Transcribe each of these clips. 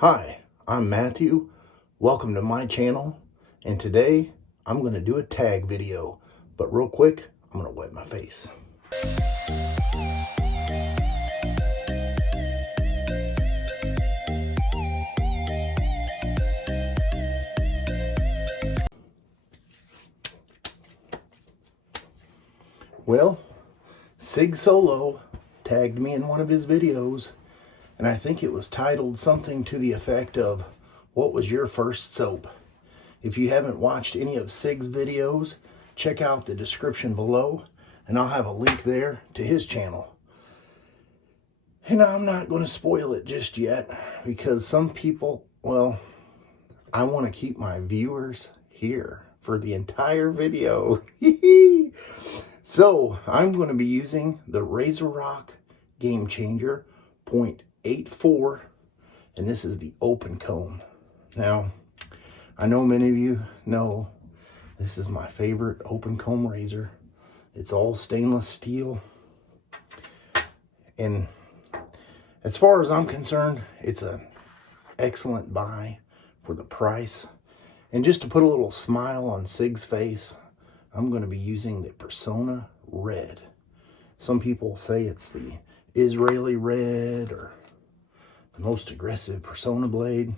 Hi, I'm Matthew. Welcome to my channel. And today I'm going to do a tag video. But real quick, I'm going to wet my face. Well, Sig Solo tagged me in one of his videos, and I think it was titled something to the effect of, "What was your first soap?" If you haven't watched any of Sig's videos, check out the description below, and I'll have a link there to his channel. And I'm not going to spoil it just yet, because some people, well, I want to keep my viewers here for the entire video. So I'm going to be using the Razorock Gamechanger 0.84, and this is the open comb. Now, I know many of you know this is my favorite open comb razor. It's all stainless steel, and as far as I'm concerned, it's an excellent buy for the price. And just to put a little smile on Sig's face, I'm going to be using the Persona Red. Some people say it's the Israeli Red or the most aggressive Persona blade.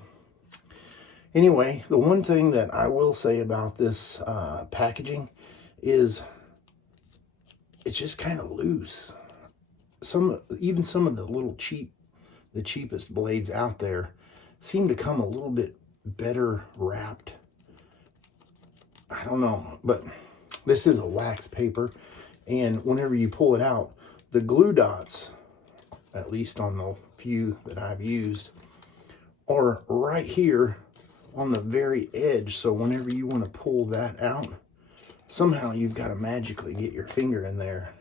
Anyway, the one thing that I will say about this packaging is it's just kind of loose. Even some of the little cheapest blades out there seem to come a little bit better wrapped. I don't know, but this is a wax paper, and whenever you pull it out, the glue dots, at least on the few that I've used, are right here on the very edge. So whenever you want to pull that out, somehow you've got to magically get your finger in there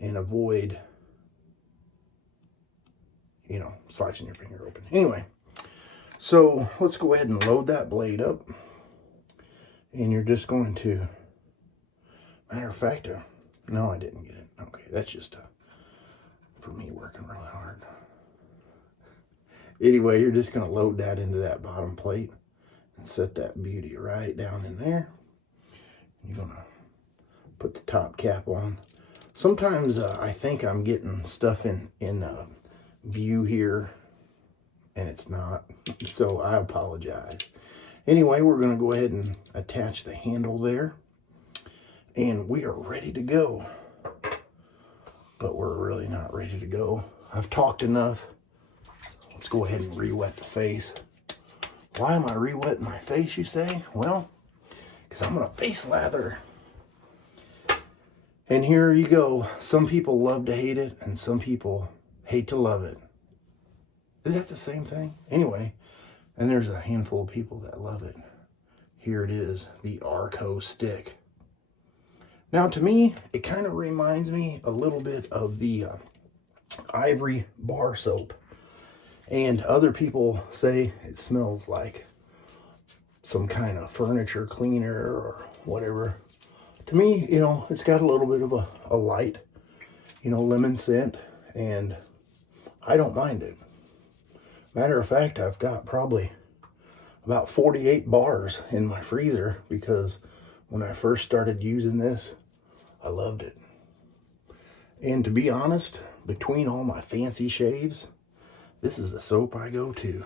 and avoid, you know, slicing your finger open. Anyway, so let's go ahead and load that blade up. And you're just going to, matter of fact, no, I didn't get it. Okay, that's just for me working really hard. Anyway, you're just going to load that into that bottom plate and set that beauty right down in there. You're going to put the top cap on. Sometimes I think I'm getting stuff in view here, and it's not, so I apologize. Anyway, we're going to go ahead and attach the handle there, and we are ready to go. But we're really not ready to go. I've talked enough. Let's go ahead and re-wet the face. Why am I re-wetting my face, you say? Well, because I'm going to face lather. And here you go. Some people love to hate it, and some people hate to love it. Is that the same thing? Anyway, and there's a handful of people that love it. Here it is, the Arko stick. Now, to me, it kind of reminds me a little bit of the Ivory bar soap. And other people say it smells like some kind of furniture cleaner or whatever. To me, you know, it's got a little bit of a light, you know, lemon scent, and I don't mind it. Matter of fact, I've got probably about 48 bars in my freezer because when I first started using this, I loved it. And to be honest, between all my fancy shaves, this is the soap I go to.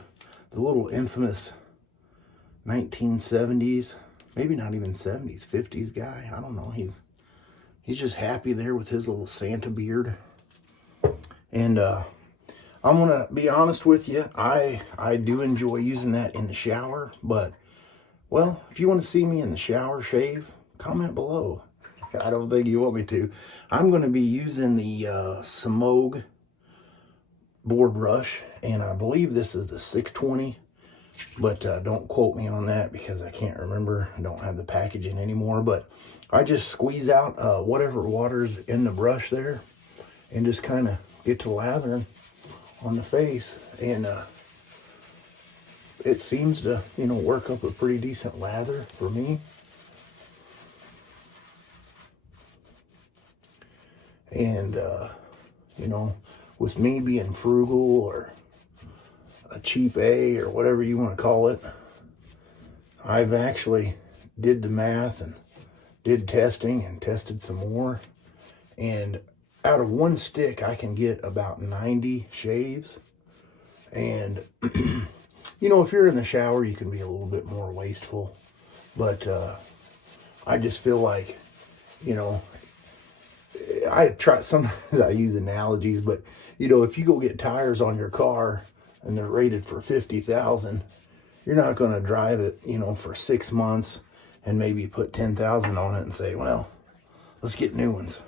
The little infamous 1970s, maybe not even 70s, 50s guy. I don't know. He's just happy there with his little Santa beard. And I'm going to be honest with you. I do enjoy using that in the shower. But, well, if you want to see me in the shower shave, comment below. I don't think you want me to. I'm going to be using the Semouge board brush, and I believe this is the 620, but don't quote me on that because I can't remember. I don't have the packaging anymore, but I just squeeze out whatever water's in the brush there and just kind of get to lathering on the face, and it seems to, you know, work up a pretty decent lather for me. And you know, with me being frugal or a cheap A or whatever you want to call it. I've actually did the math and did testing and tested some more. And out of one stick, I can get about 90 shaves. And, you know, if you're in the shower, you can be a little bit more wasteful. But I just feel like, you know, sometimes I use analogies, but, you know, if you go get tires on your car and they're rated for 50,000, you're not going to drive it, you know, for 6 months and maybe put 10,000 on it and say, well, let's get new ones.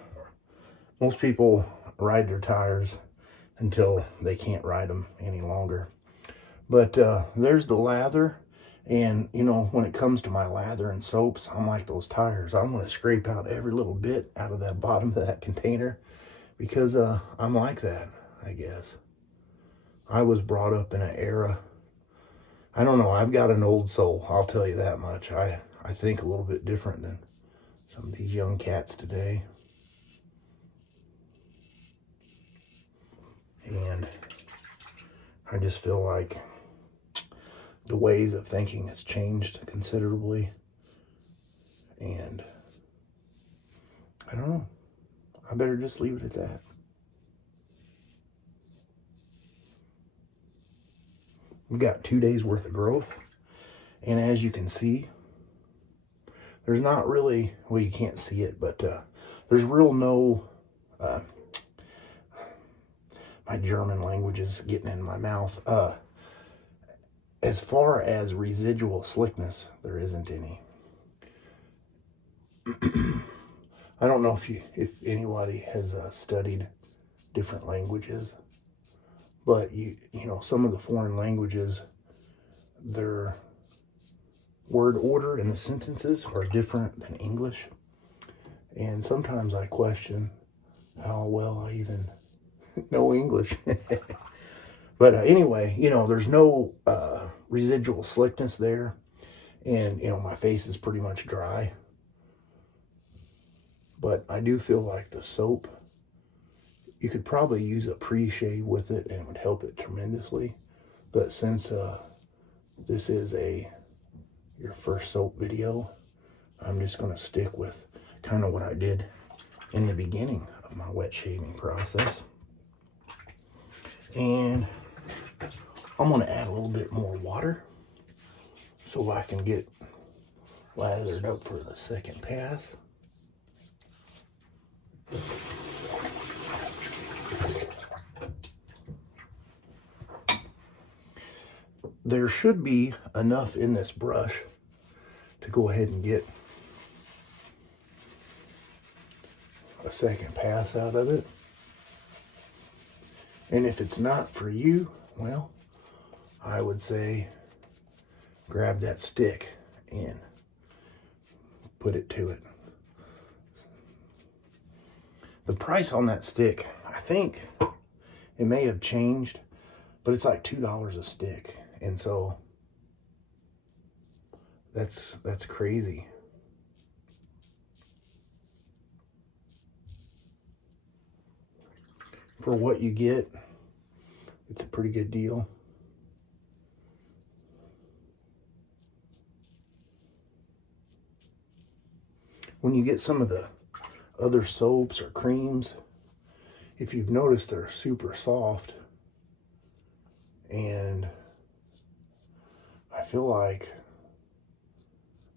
Most people ride their tires until they can't ride them any longer. But there's the lather. And, you know, when it comes to my lather and soaps, I'm like those tires. I'm going to scrape out every little bit out of that bottom of that container because I'm like that, I guess. I was brought up in an era. I don't know. I've got an old soul. I'll tell you that much. I think a little bit different than some of these young cats today. And I just feel like the ways of thinking has changed considerably. And I don't know. I better just leave it at that. We've got 2 days worth of growth. And as you can see, there's not really, well, you can't see it, but there's no, my German language is getting in my mouth. As far as residual slickness, there isn't any. I don't know if anybody has studied different languages, but you know, some of the foreign languages, their word order in the sentences are different than English. And sometimes I question how well I even know English. But anyway, you know, there's no residual slickness there. And, you know, my face is pretty much dry. But I do feel like the soap, you could probably use a pre-shave with it and it would help it tremendously. But since this is your first soap video, I'm just going to stick with kind of what I did in the beginning of my wet shaving process. And I'm going to add a little bit more water so I can get lathered up for the second pass. There should be enough in this brush to go ahead and get a second pass out of it. And if it's not for you, well, I would say grab that stick and put it to it. The price on that stick, I think it may have changed, but it's like $2 a stick. And so that's crazy. For what you get, it's a pretty good deal. When you get some of the other soaps or creams, if you've noticed, they're super soft. And I feel like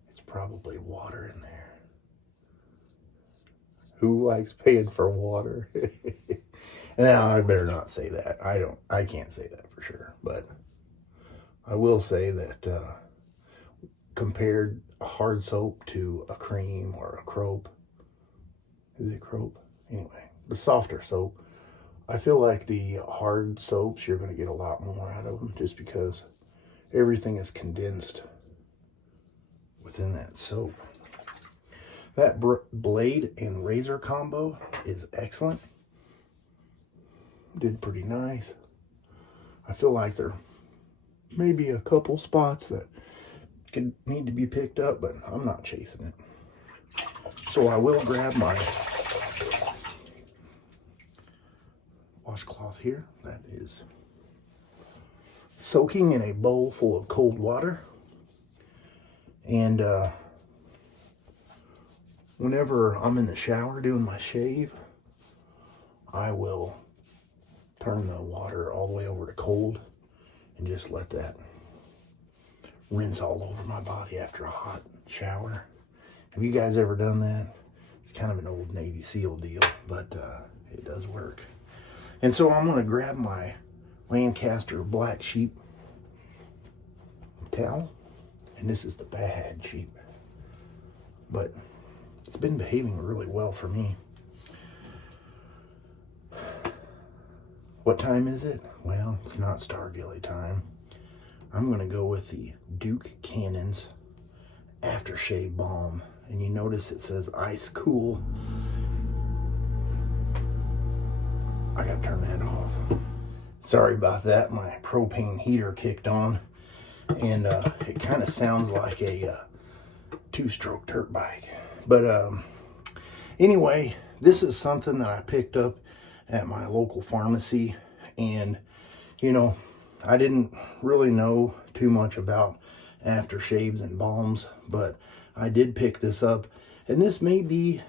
it's probably water in there. Who likes paying for water? Now, I better not say that. I can't say that for sure. But I will say that compared a hard soap to a cream or a crope, is it crope? Anyway, the softer soap, I feel like the hard soaps, you're going to get a lot more out of them just because everything is condensed within that soap. That blade and razor combo is excellent. Did pretty nice. I feel like there may be a couple spots that could need to be picked up, but I'm not chasing it. So I will grab my washcloth here. That is soaking in a bowl full of cold water. And whenever I'm in the shower doing my shave, I will turn the water all the way over to cold and just let that rinse all over my body after a hot shower. Have you guys ever done that? It's kind of an old Navy SEAL deal, but it does work. And so I'm going to grab my Lancaster black sheep towel, and this is the bad sheep, but it's been behaving really well for me. What time is it? Well, it's not Star Jelly time. I'm going to go with the Duke Cannon's Aftershave Balm. And you notice it says ice cool. I got to turn that off. Sorry about that. My propane heater kicked on. And it kind of sounds like a two-stroke dirt bike. But anyway, this is something that I picked up at my local pharmacy. And, you know, I didn't really know too much about aftershaves and balms, but I did pick this up. And this may be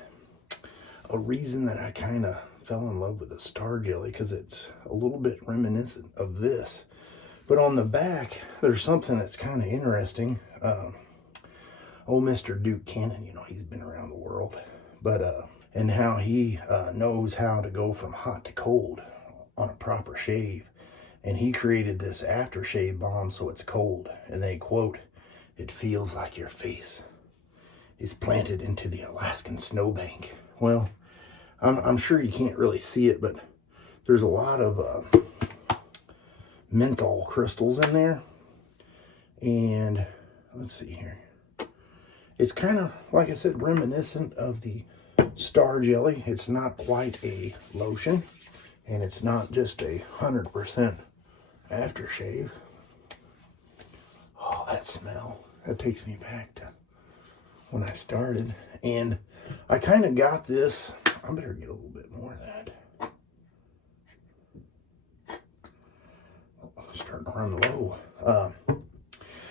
a reason that I kind of fell in love with the Star Jelly, because it's a little bit reminiscent of this. But on the back, there's something that's kind of interesting. Old Mr. Duke Cannon, you know, he's been around the world. But, and how he knows how to go from hot to cold on a proper shave. And he created this aftershave balm so it's cold. And they quote, "It feels like your face is planted into the Alaskan snowbank." Well, I'm sure you can't really see it, but there's a lot of menthol crystals in there. And let's see here. It's kind of, like I said, reminiscent of the Star Jelly. It's not quite a lotion, and it's not just 100% aftershave. Oh, that smell. That takes me back to when I started. And I kind of got this. I better get a little bit more of that. Oh, starting to run low.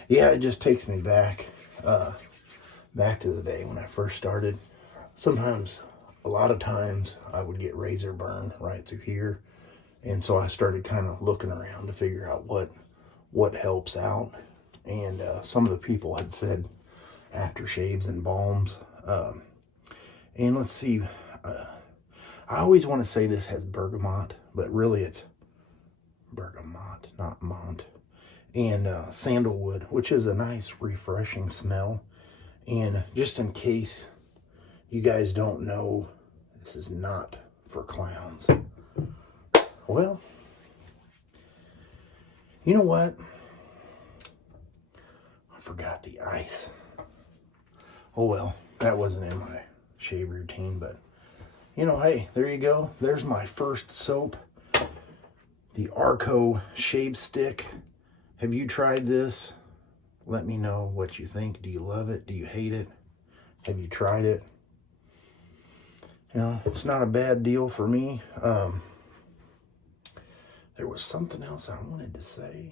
Yeah, it just takes me back to the day when I first started. Sometimes, a lot of times, I would get razor burn right through here. And so I started kind of looking around to figure out what helps out. And some of the people had said aftershaves and balms. And let's see. I always want to say this has bergamot, but really it's bergamot, not mont. And sandalwood, which is a nice, refreshing smell. And just in case you guys don't know, this is not for clowns. Well, you know what? I forgot the ice. Oh well, that wasn't in my shave routine, but you know, hey, there you go. There's my first soap, the Arko Shave Stick. Have you tried this? Let me know what you think. Do you love it? Do you hate it? Have you tried it? You know, it's not a bad deal for me. There was something else I wanted to say.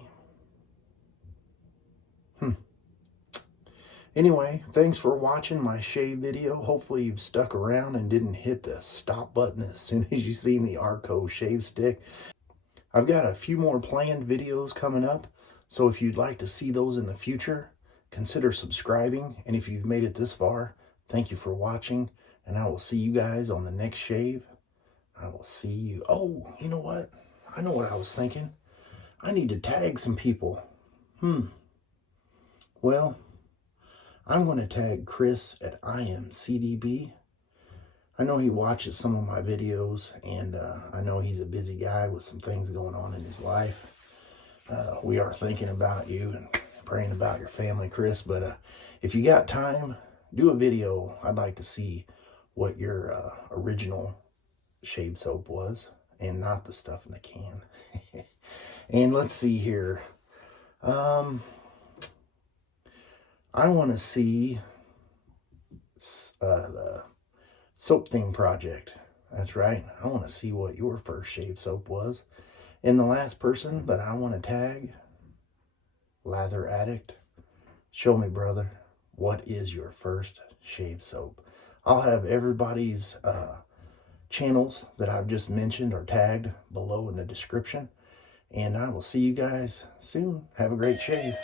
Anyway, thanks for watching my shave video. Hopefully you've stuck around and didn't hit the stop button as soon as you seen the Arko Shave Stick. I've got a few more planned videos coming up, so if you'd like to see those in the future, consider subscribing. And if you've made it this far, thank you for watching, and I will see you guys on the next shave. I will see you. Oh, you know what? I know what I was thinking. I need to tag some people. Well, I'm going to tag Chris at IMCDB. I know he watches some of my videos, and I know he's a busy guy with some things going on in his life. We are thinking about you and praying about your family, Chris. But if you got time, do a video. I'd like to see what your original shave soap was, and not the stuff in the can. And let's see here. I want to see the soap thing project. That's right. I want to see what your first shave soap was. And the last person that I want to tag, lather addict, show me, brother, what is your first shave soap? I'll have everybody's channels that I've just mentioned or tagged below in the description. And I will see you guys soon. Have a great shave.